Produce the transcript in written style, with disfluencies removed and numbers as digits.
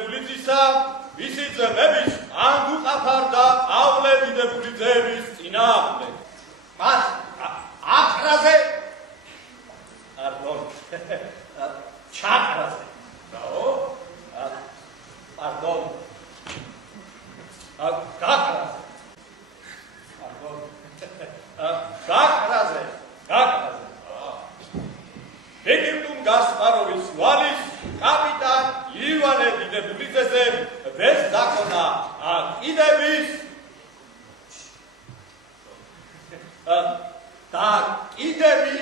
დიდებულიცისა, მისი ძმების ანდუყაფარდა პავლე დიდებულიძეების წინააღმდეგ. მას აფრაზე Pardon. ჩაყრაზე. Bravo. Pardon. Გაყრაზე. Pardon. Გაყრაზე. გაყრაზე. ეგიმტუმ გასპაროვის ვალის კაპიტან ივანე დიდებულიძეზე ეს დაკონა კიდების და კიდების